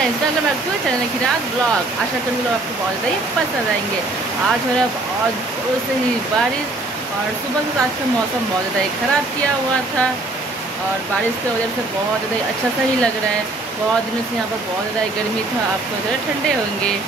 Friends, welcome back to channel की रात blog. आशा करूँगी लोग आपको बहुत ज़्यादा ही पसंद आएंगे। आज हो रहा है बहुत जोर से ही बारिश और सुबह से आज का मौसम बहुत ज़्यादा ही ख़राब किया हुआ था और बारिश की वजह से बहुत ज़्यादा अच्छा सा ही लग रहा है। बहुत दिनों से यहाँ पर बहुत ज़्यादा गर्मी था, आप तो ज़रा ठंडे होंगे।